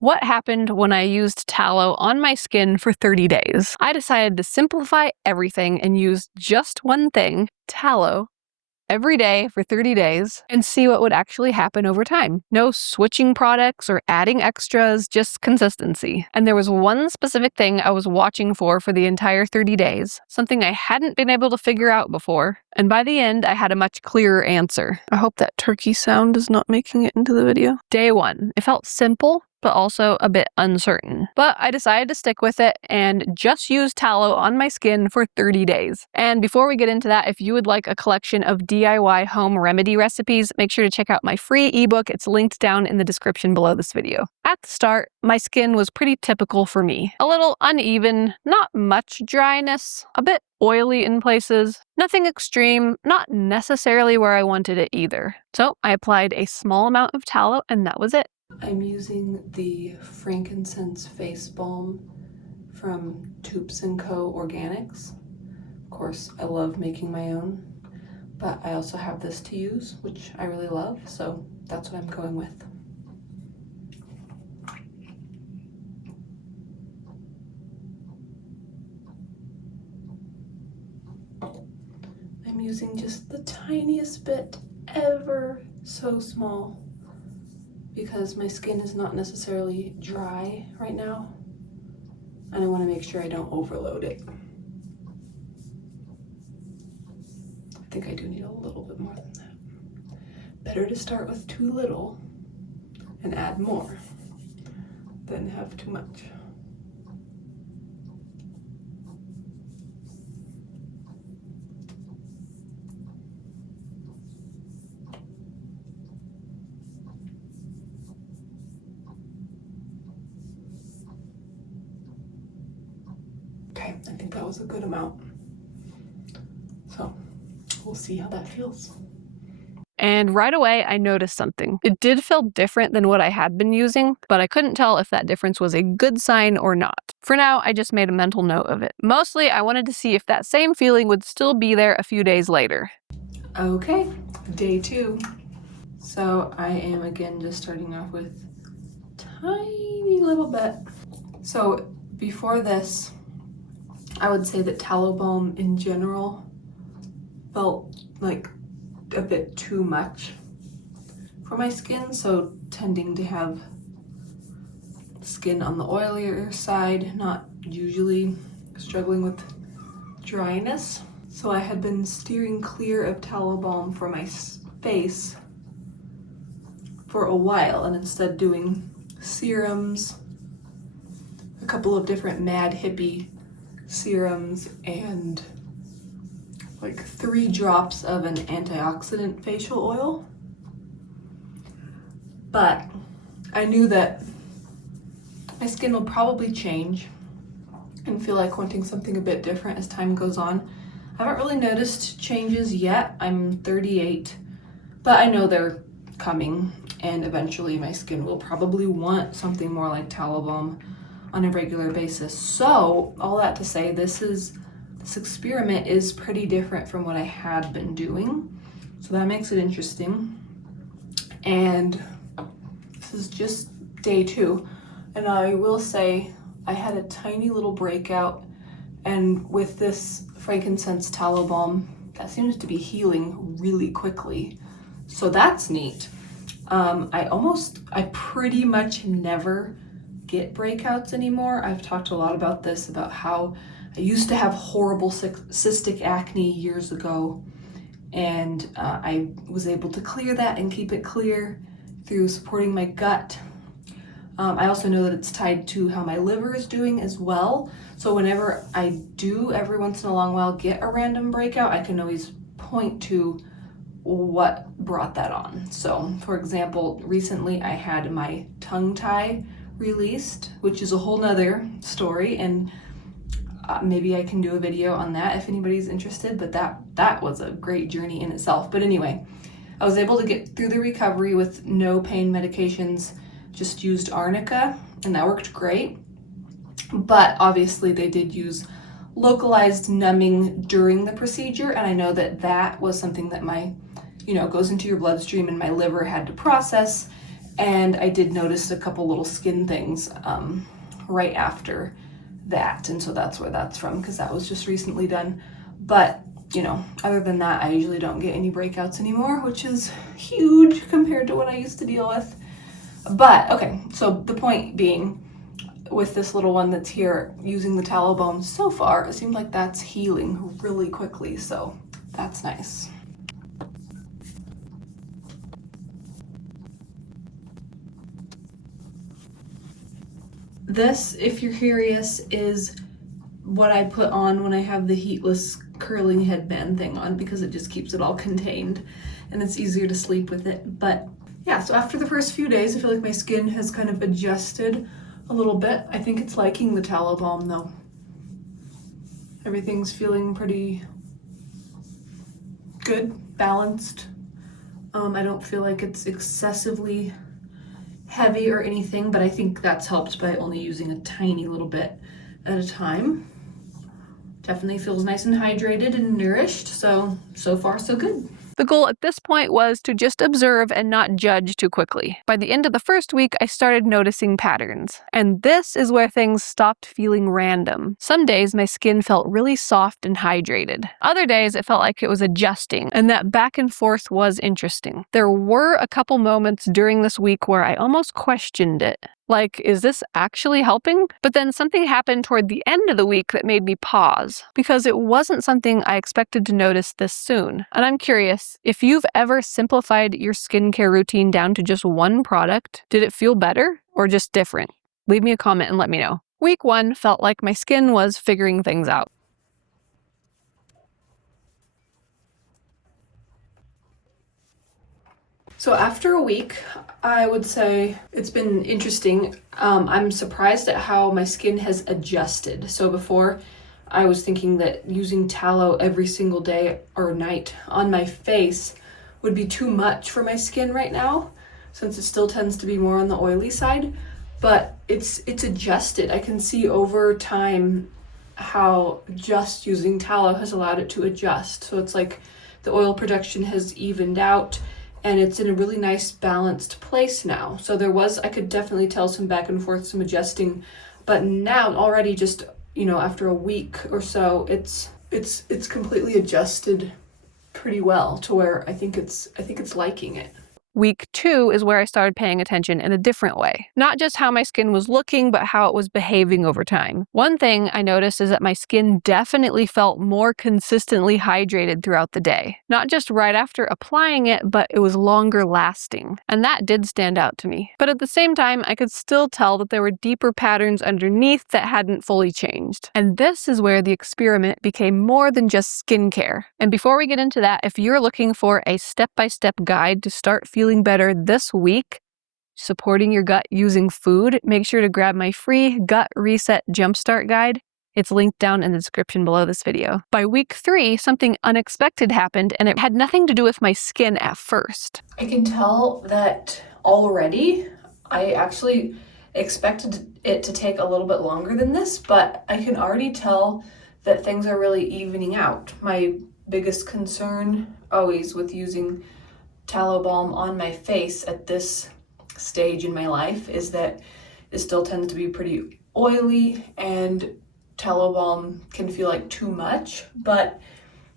What happened when I used tallow on my skin for 30 days? I decided to simplify everything and use just one thing, tallow, every day for 30 days and see what would actually happen over time. No switching products or adding extras, just consistency. And there was one specific thing I was watching for the entire 30 days, something I hadn't been able to figure out before. And by the end, I had a much clearer answer. I hope that turkey sound is not making it into the video. Day 1. It felt simple, but also a bit uncertain. But I decided to stick with it and just use tallow on my skin for 30 days. And before we get into that, if you would like a collection of DIY home remedy recipes, make sure to check out my free ebook. It's linked down in the description below this video. At the start, my skin was pretty typical for me. A little uneven, not much dryness, a bit oily in places, nothing extreme, not necessarily where I wanted it either. So I applied a small amount of tallow and that was it. I'm using the frankincense face balm from Toops & Co. Organics. Of course, I love making my own, but I also have this to use, which I really love, so that's what I'm going with. I'm using just the tiniest bit, ever so small, because my skin is not necessarily dry right now, and I want to make sure I don't overload it. I think I do need a little bit more than that. Better to start with too little and add more than have too much. Okay, I think that was a good amount. So we'll see how that feels. And right away, I noticed something. It did feel different than what I had been using, but I couldn't tell if that difference was a good sign or not. For now, I just made a mental note of it. Mostly, I wanted to see if that same feeling would still be there a few days later. Okay, day 2. So I am again just starting off with a tiny little bit. So before this, I would say that tallow balm in general felt like a bit too much for my skin, so tending to have skin on the oilier side, not usually struggling with dryness. So I had been steering clear of tallow balm for my face for a while and instead doing serums, a couple of different Mad Hippie serums, and like 3 drops of an antioxidant facial oil. But I knew that my skin will probably change and feel like wanting something a bit different as time goes on. I haven't really noticed changes yet. I'm 38, but I know they're coming, and eventually my skin will probably want something more like tallow balm on a regular basis. So all that to say, this experiment is pretty different from what I had been doing, so that makes it interesting. And this is just day 2, and I will say I had a tiny little breakout, and with this frankincense tallow balm, that seems to be healing really quickly, so that's neat. I pretty much never get breakouts anymore. I've talked a lot about this, about how I used to have horrible cystic acne years ago, and I was able to clear that and keep it clear through supporting my gut. I also know that it's tied to how my liver is doing as well. So whenever I do every once in a long while get a random breakout, I can always point to what brought that on. So for example, recently I had my tongue tie released, which is a whole nother story, and maybe I can do a video on that if anybody's interested, but that was a great journey in itself. But anyway, I was able to get through the recovery with no pain medications, just used arnica, and that worked great. But obviously they did use localized numbing during the procedure, and I know that was something that goes into your bloodstream, and my liver had to process And I did notice a couple little skin things right after that. And so that's where that's from, because that was just recently done. But, you know, other than that, I usually don't get any breakouts anymore, which is huge compared to what I used to deal with. But, okay, so the point being, with this little one that's here, using the tallow balm so far, it seems like that's healing really quickly, so that's nice. This, if you're curious, is what I put on when I have the heatless curling headband thing on, because it just keeps it all contained and it's easier to sleep with it. But yeah, so after the first few days, I feel like my skin has kind of adjusted a little bit. I think it's liking the tallow balm though. Everything's feeling pretty good, balanced. I don't feel like it's excessively heavy or anything, but I think that's helped by only using a tiny little bit at a time. Definitely feels nice and hydrated and nourished, so far so good. The goal at this point was to just observe and not judge too quickly. By the end of the first week, I started noticing patterns. And this is where things stopped feeling random. Some days my skin felt really soft and hydrated. Other days it felt like it was adjusting, and that back and forth was interesting. There were a couple moments during this week where I almost questioned it. Like, is this actually helping? But then something happened toward the end of the week that made me pause, because it wasn't something I expected to notice this soon. And I'm curious, if you've ever simplified your skincare routine down to just one product, did it feel better or just different? Leave me a comment and let me know. Week 1 felt like my skin was figuring things out. So after a week, I would say it's been interesting. I'm surprised at how my skin has adjusted. So before, I was thinking that using tallow every single day or night on my face would be too much for my skin right now, since it still tends to be more on the oily side. But it's adjusted. I can see over time how just using tallow has allowed it to adjust. So it's like the oil production has evened out, and it's in a really nice balanced place now. So I could definitely tell some back and forth, some adjusting, but now already just, you know, after a week or so, it's completely adjusted pretty well to where I think it's liking it. Week 2 is where I started paying attention in a different way. Not just how my skin was looking, but how it was behaving over time. One thing I noticed is that my skin definitely felt more consistently hydrated throughout the day. Not just right after applying it, but it was longer lasting. And that did stand out to me. But at the same time, I could still tell that there were deeper patterns underneath that hadn't fully changed. And this is where the experiment became more than just skincare. And before we get into that, if you're looking for a step-by-step guide to start feeling better this week, supporting your gut using food, make sure to grab my free Gut Reset Jumpstart Guide. It's linked down in the description below this video. By week 3, something unexpected happened, and it had nothing to do with my skin at first. I can tell that already. I actually expected it to take a little bit longer than this, but I can already tell that things are really evening out. My biggest concern always with using tallow balm on my face at this stage in my life is that it still tends to be pretty oily, and tallow balm can feel like too much. But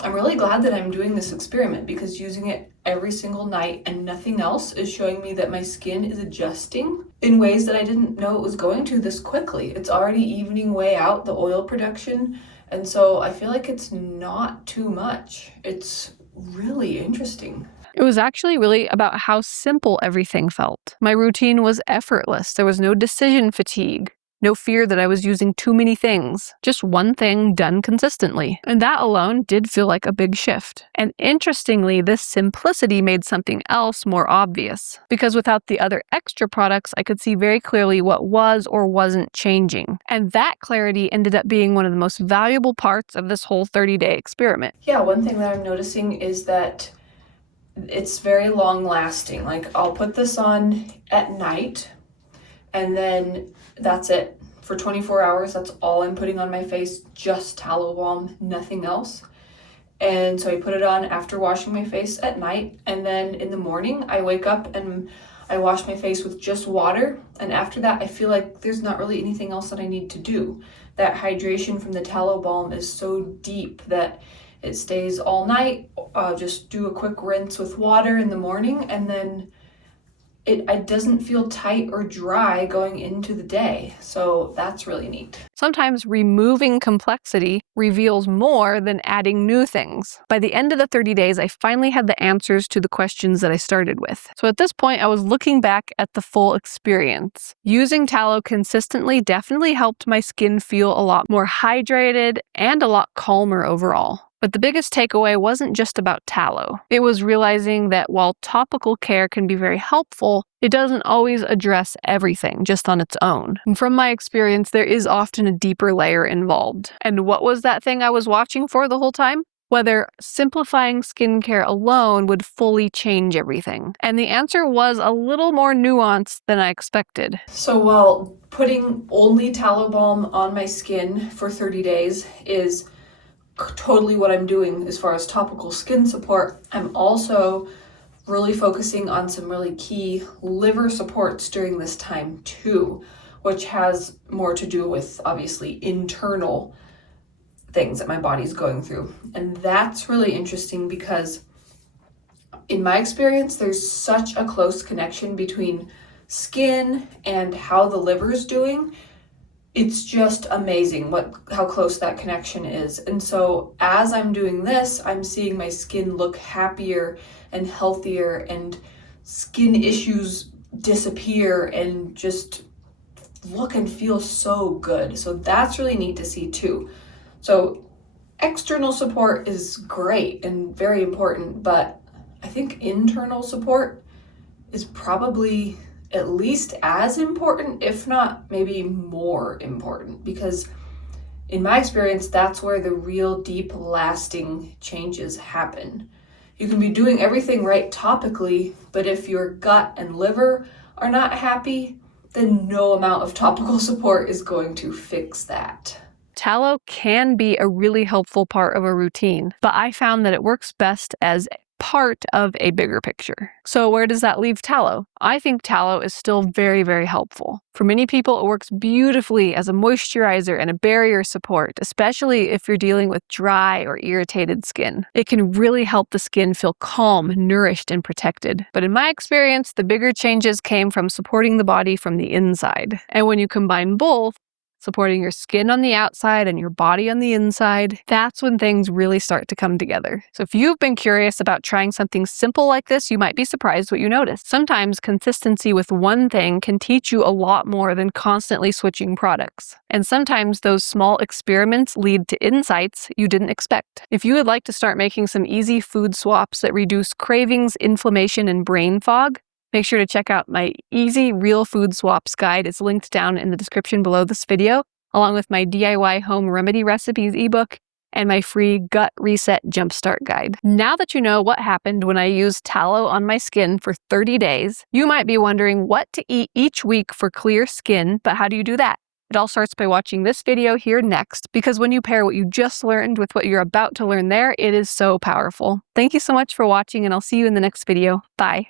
I'm really glad that I'm doing this experiment, because using it every single night and nothing else is showing me that my skin is adjusting in ways that I didn't know it was going to this quickly. It's already evening way out the oil production, and so I feel like it's not too much. It's really interesting. It was actually really about how simple everything felt. My routine was effortless. There was no decision fatigue, no fear that I was using too many things. Just one thing done consistently. And that alone did feel like a big shift. And interestingly, this simplicity made something else more obvious. Because without the other extra products, I could see very clearly what was or wasn't changing. And that clarity ended up being one of the most valuable parts of this whole 30-day experiment. Yeah, one thing that I'm noticing is that it's very long lasting. Like, I'll put this on at night and then that's it. For 24 hours, that's all I'm putting on my face, just tallow balm, nothing else. And so I put it on after washing my face at night, and then in the morning I wake up and I wash my face with just water, and after that I feel like there's not really anything else that I need to do. That hydration from the tallow balm is so deep that it stays all night. Just do a quick rinse with water in the morning, and then it doesn't feel tight or dry going into the day. So that's really neat. Sometimes removing complexity reveals more than adding new things. By the end of the 30 days, I finally had the answers to the questions that I started with. So at this point, I was looking back at the full experience. Using tallow consistently definitely helped my skin feel a lot more hydrated and a lot calmer overall. But the biggest takeaway wasn't just about tallow. It was realizing that while topical care can be very helpful, it doesn't always address everything just on its own. And from my experience, there is often a deeper layer involved. And what was that thing I was watching for the whole time? Whether simplifying skincare alone would fully change everything. And the answer was a little more nuanced than I expected. So while putting only tallow balm on my skin for 30 days is totally what I'm doing as far as topical skin support, I'm also really focusing on some really key liver supports during this time too, which has more to do with obviously internal things that my body's going through. And that's really interesting because in my experience, there's such a close connection between skin and how the liver's doing. It's just amazing how close that connection is. And so as I'm doing this, I'm seeing my skin look happier and healthier, and skin issues disappear and just look and feel so good. So that's really neat to see too. So external support is great and very important, but I think internal support is probably at least as important, if not maybe more important, because in my experience, that's where the real deep lasting changes happen. You can be doing everything right topically, but if your gut and liver are not happy, then no amount of topical support is going to fix that. Tallow can be a really helpful part of a routine, but I found that it works best as part of a bigger picture. So where does that leave tallow? I think tallow is still very, very helpful. For many people, it works beautifully as a moisturizer and a barrier support, especially if you're dealing with dry or irritated skin. It can really help the skin feel calm, nourished, and protected. But in my experience, the bigger changes came from supporting the body from the inside. And when you combine both, supporting your skin on the outside and your body on the inside, that's when things really start to come together. So if you've been curious about trying something simple like this, you might be surprised what you notice. Sometimes consistency with one thing can teach you a lot more than constantly switching products. And sometimes those small experiments lead to insights you didn't expect. If you would like to start making some easy food swaps that reduce cravings, inflammation, and brain fog, make sure to check out my Easy Real Food Swaps guide. It's linked down in the description below this video, along with my DIY home remedy recipes ebook and my free Gut Reset Jumpstart guide. Now that you know what happened when I used tallow on my skin for 30 days, you might be wondering what to eat each week for clear skin, but how do you do that? It all starts by watching this video here next, because when you pair what you just learned with what you're about to learn there, it is so powerful. Thank you so much for watching, and I'll see you in the next video. Bye.